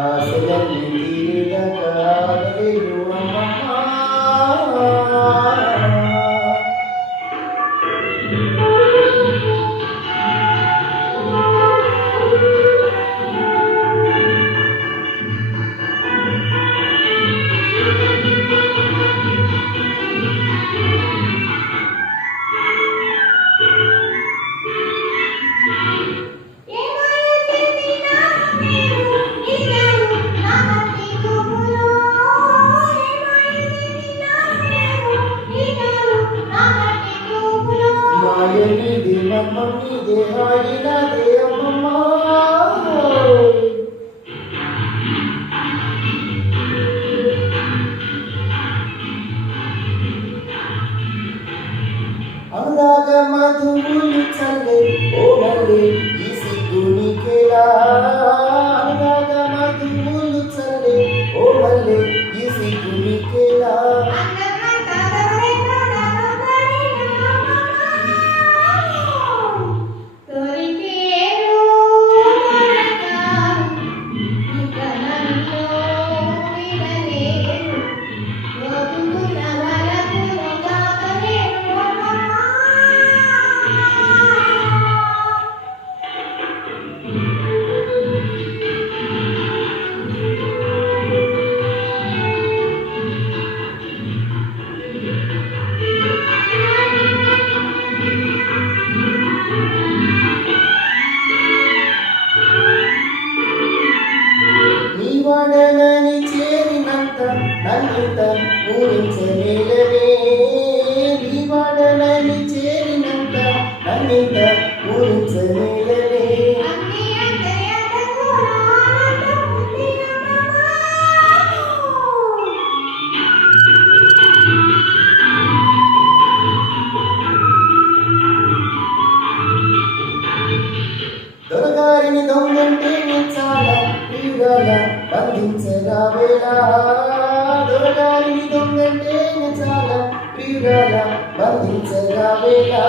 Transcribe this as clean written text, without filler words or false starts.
ఆశలన్నీ తీరగాలేను అమ్మా. మాయనిది మమ్మీదే హాయినదే అమ్మమ్మా. అనురాగ మధువులు చల్లే ఓ మల్లె ఈ సిగ్గునికెలా. అనురాగ మధువులు చల్లే ఓ మల్లె ఈ సిగ్గునికెలా. వాడనని చేరినంత నన్నింత ఊరించలేలనే. నీ వాడనని చేరినంత నన్నింత ఊరించలేలనే. దొరగారిని దొంగంటే చాలా ప్రియురాల బంధించరావేలా. దొరగారిని దొంగంటే చాలా ప్రియురాల బంధించరావేలా.